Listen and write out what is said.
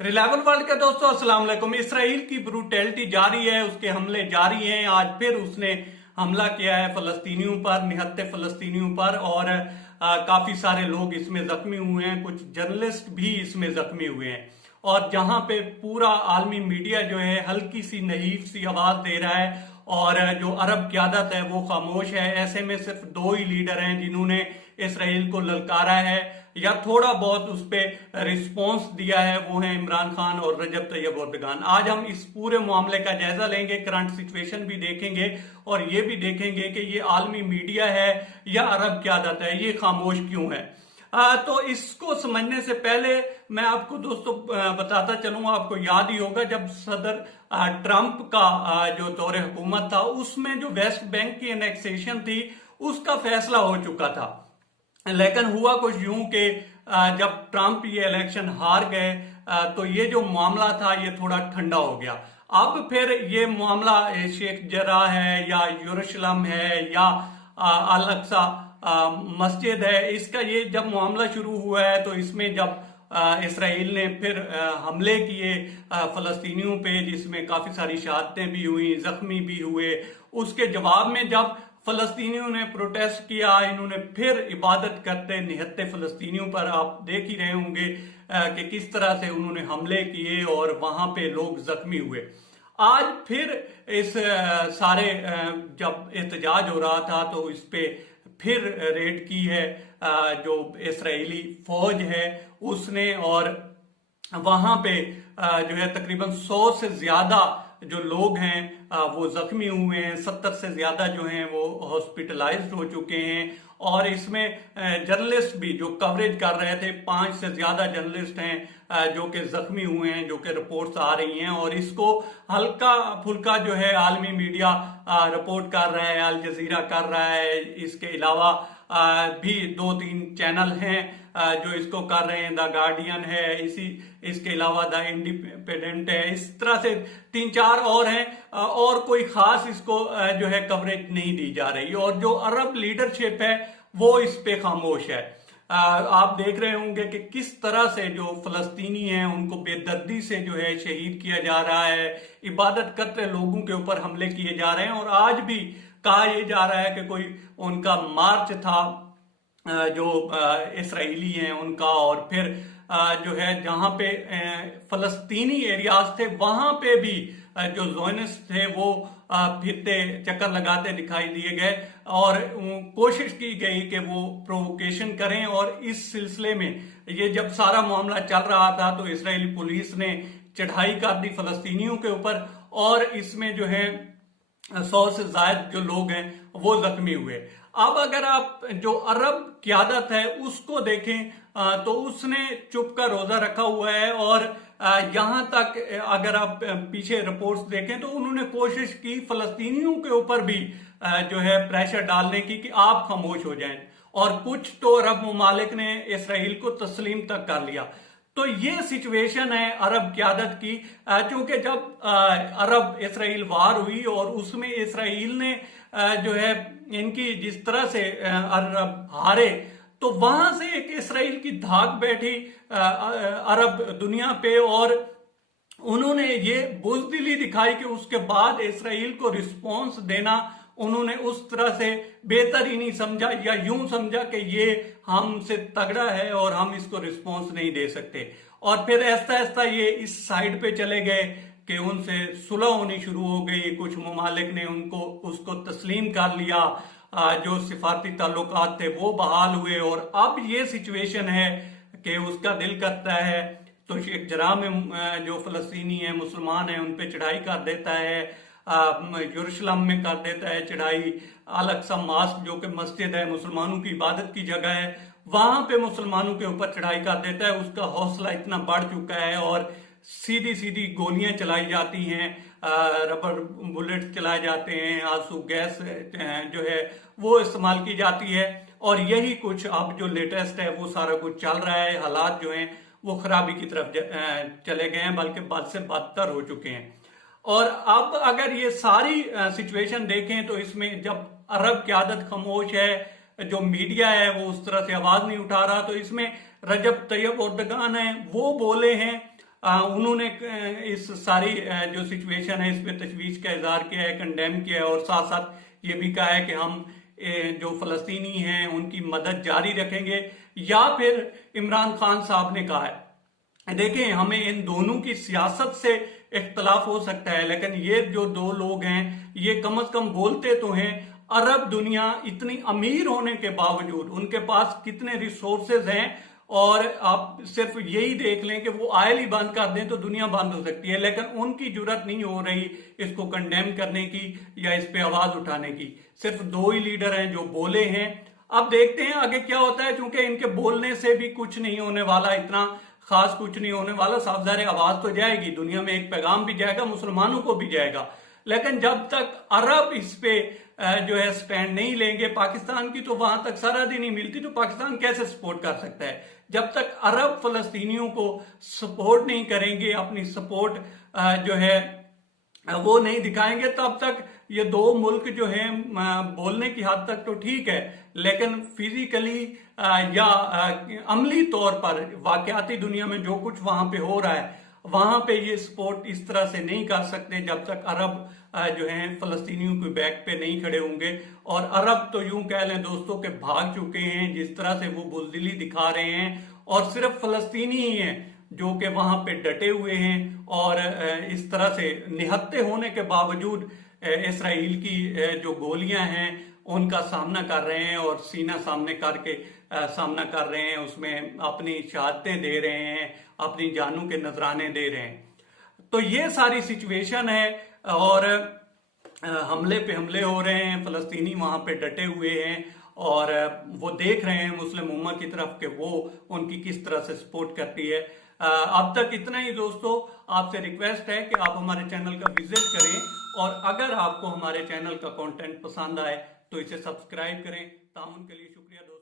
Reliable world के दोस्तों अस्सलाम वालेकुम। इसराइल की ब्रूटैलिटी जारी है, उसके हमले जारी हैं। आज फिर उसने हमला किया है फलस्तीनियों पर, निहत्थे फलस्तीनियों पर, और काफी सारे लोग इसमें जख्मी हुए हैं, कुछ जर्नलिस्ट भी इसमें जख्मी हुए हैं। और जहां पे पूरा आलमी मीडिया जो है हल्की सी नहीफ सी आवाज दे रहा है और जो अरब क़यादत है वो खामोश है। ऐसे में सिर्फ दो ही लीडर हैं जिन्होंने इसराइल को ललकारा है या थोड़ा बहुत उस पर रिस्पॉन्स दिया है, वो है इमरान खान और रजब तैयब एर्दोगान। आज हम इस पूरे मामले का जायजा लेंगे, करंट सिचुएशन भी देखेंगे और ये भी देखेंगे कि ये आलमी मीडिया है या अरब क़यादत है, ये खामोश क्यों है। तो इसको समझने से पहले मैं आपको दोस्तों बताता चलूंगा, आपको याद ही होगा जब सदर ट्रंप का जो दौरे हुकूमत था उसमें जो वेस्ट बैंक की एनेक्सेशन थी उसका फैसला हो चुका था। लेकिन हुआ कुछ यूं कि जब ट्रंप ये इलेक्शन हार गए तो ये जो मामला था ये थोड़ा ठंडा हो गया। अब फिर ये मामला शेख जरा है या यरूशलेम है या अल अक्सा मस्जिद है, इसका ये जब मामला शुरू हुआ है तो इसमें जब इसराइल ने फिर हमले किए फलस्तीनियों पे, जिसमें काफी सारी शहादतें भी हुई, जख्मी भी हुए, उसके जवाब में जब फलस्तीनियों ने प्रोटेस्ट किया, इन्होंने फिर इबादत करते निहत्थे फलस्तीनियों पर आप देख ही रहे होंगे कि किस तरह से उन्होंने हमले किए और वहां पे लोग जख्मी हुए। आज फिर इस सारे जब एहतजाज हो रहा था तो इस पे फिर रेड की है जो इसराइली फौज है उसने, और वहां पे जो है तकरीबन 100 से ज्यादा जो लोग हैं वो जख्मी हुए हैं, 70 से ज्यादा जो हैं वो हॉस्पिटलाइज्ड हो चुके हैं। और इसमें जर्नलिस्ट भी जो कवरेज कर रहे थे, 5 से ज्यादा जर्नलिस्ट हैं जो कि जख्मी हुए हैं, जो कि रिपोर्ट्स आ रही हैं। और इसको हल्का फुल्का जो है आलमी मीडिया रिपोर्ट कर रहा है, अल जजीरा कर रहा है, इसके अलावा भी 2-3 चैनल हैं जो इसको कर रहे हैं, द गार्डियन है, इसके अलावा द इंडिपेंडेंट है, इस तरह से 3-4 और हैं, और कोई खास इसको जो है कवरेज नहीं दी जा रही। और जो अरब लीडरशिप है वो इस पे खामोश है। आप देख रहे होंगे कि किस तरह से जो फलस्तीनी हैं उनको बेदर्दी से जो है शहीद किया जा रहा है, इबादत करते लोगों के ऊपर हमले किए जा रहे हैं। और आज भी कहा यह जा रहा है कि कोई उनका मार्च था जो इसराइली हैं उनका, और फिर जो है जहां पे फलस्तीनी एरियाज थे वहां पे भी जो ज़ोनिस्ट थे वो फिरते चक्कर लगाते दिखाई दिए गए और कोशिश की गई कि वो प्रोवोकेशन करें। और इस सिलसिले में ये जब सारा मामला चल रहा था तो इजरायली पुलिस ने चढ़ाई कर दी फलस्तीनियों के ऊपर, और इसमें जो है 100 से ज्यादा जो लोग हैं वो जख्मी हुए। अब अगर आप जो अरब क़यादत है उसको देखें तो उसने चुप का रोजा रखा हुआ है। और यहां तक अगर आप पीछे रिपोर्ट्स देखें तो उन्होंने कोशिश की फलस्तीनियों के ऊपर भी जो है प्रेशर डालने की कि आप खामोश हो जाएं, और कुछ तो अरब ममालिक ने इसराइल को तस्लीम तक कर लिया। तो ये सिचुएशन है अरब क़यादत की, क्योंकि जब अरब इसराइल वार हुई और उसमें इसराइल ने जो है इनकी जिस तरह से अरब हारे, तो वहां से एक इसराइल की धाक बैठी अरब दुनिया पे, और उन्होंने ये बुज़दिली दिखाई कि उसके बाद इसराइल को रिस्पॉन्स देना उन्होंने उस तरह से बेहतर ही नहीं समझा, या यूं समझा कि ये हमसे तगड़ा है और हम इसको रिस्पॉन्स नहीं दे सकते। और फिर ऐसा ऐसा ये इस साइड पे चले गए कि उनसे सुलह होनी शुरू हो गई, कुछ ममालिक ने उसको तस्लीम कर लिया, जो सिफारती ताल्लुकात थे वो बहाल हुए। और अब ये सिचुएशन है कि उसका दिल करता है तो शेख जराह में जो फलस्तीनी है मुसलमान है उन पे चढ़ाई कर देता है, यरूशलेम में कर देता है चढ़ाई, अल अक्सा मॉस्क जो कि मस्जिद है, मुसलमानों की इबादत की जगह है, वहां पे मुसलमानों के ऊपर चढ़ाई कर देता है। उसका हौसला इतना बढ़ चुका है और सीधी सीधी गोलियां चलाई जाती हैं, रबर बुलेट चलाए जाते हैं, आंसू गैस जो है वो इस्तेमाल की जाती है। और यही कुछ अब जो लेटेस्ट है वो सारा कुछ चल रहा है। हालात जो हैं वो खराबी की तरफ चले गए हैं, बल्कि बद से बदतर हो चुके हैं। और अब अगर ये सारी सिचुएशन देखें तो इसमें जब अरब क़यादत खामोश है, जो मीडिया है वो उस तरह से आवाज नहीं उठा रहा, तो इसमें रजब तैयब एर्दोगान है वो बोले हैं उन्होंने इस सारी जो सिचुएशन है इस पे तशवीश का इजहार किया है, कंडेम किया है और साथ साथ ये भी कहा है कि हम जो फलस्तीनी हैं उनकी मदद जारी रखेंगे। या फिर इमरान खान साहब ने कहा है, देखें हमें इन दोनों की सियासत से इख्तलाफ हो सकता है, लेकिन ये जो दो लोग हैं ये कम से कम बोलते तो हैं। अरब दुनिया इतनी अमीर होने के बावजूद उनके पास कितने रिसोर्सेज हैं, और आप सिर्फ यही देख लें कि वो ऑयल ही बंद कर दें तो दुनिया बंद हो सकती है, लेकिन उनकी जुर्रत नहीं हो रही इसको कंडेम करने की या इस पे आवाज उठाने की। सिर्फ दो ही लीडर हैं जो बोले हैं। अब देखते हैं आगे क्या होता है, क्योंकि इनके बोलने से भी कुछ नहीं होने वाला, इतना खास कुछ नहीं होने वाला। साफ ज़ाहिर आवाज तो जाएगी, दुनिया में एक पैगाम भी जाएगा, मुसलमानों को भी जाएगा, लेकिन जब तक अरब इस पे जो है स्टैंड नहीं लेंगे, पाकिस्तान की तो वहां तक सरहद ही नहीं मिलती, तो पाकिस्तान कैसे सपोर्ट कर सकता है। जब तक अरब फलस्तीनियों को सपोर्ट नहीं करेंगे, अपनी सपोर्ट जो है वो नहीं दिखाएंगे, तब तक ये दो मुल्क जो है बोलने की हद तक तो ठीक है, लेकिन फिजिकली या अमली तौर पर वाकयाती दुनिया में जो कुछ वहां पे हो रहा है वहां पे ये सपोर्ट इस तरह से नहीं कर सकते जब तक अरब जो हैं फलस्तीनियों के बैक पे नहीं खड़े होंगे। और अरब तो यूं कह लें दोस्तों के भाग चुके हैं, जिस तरह से वो बुज़दिली दिखा रहे हैं, और सिर्फ फलस्तीनी ही हैं जो कि वहां पे डटे हुए हैं और इस तरह से निहत्ते होने के बावजूद इसराइल की जो गोलियां हैं उनका सामना कर रहे हैं और सीना सामने करके सामना कर रहे हैं, उसमें अपनी शहादतें दे रहे हैं, अपनी जानों के नजराने दे रहे हैं। तो ये सारी सिचुएशन है और हमले पे हमले हो रहे हैं, फलस्तीनी वहां पे डटे हुए हैं और वो देख रहे हैं मुस्लिम उम्मा की तरफ कि वो उनकी किस तरह से सपोर्ट करती है। अब तक इतना ही दोस्तों, आपसे रिक्वेस्ट है कि आप हमारे चैनल का विजिट करें और अगर आपको हमारे चैनल का कंटेंट पसंद आए तो इसे सब्सक्राइब करें। तामुन के लिए शुक्रिया दोस्तों।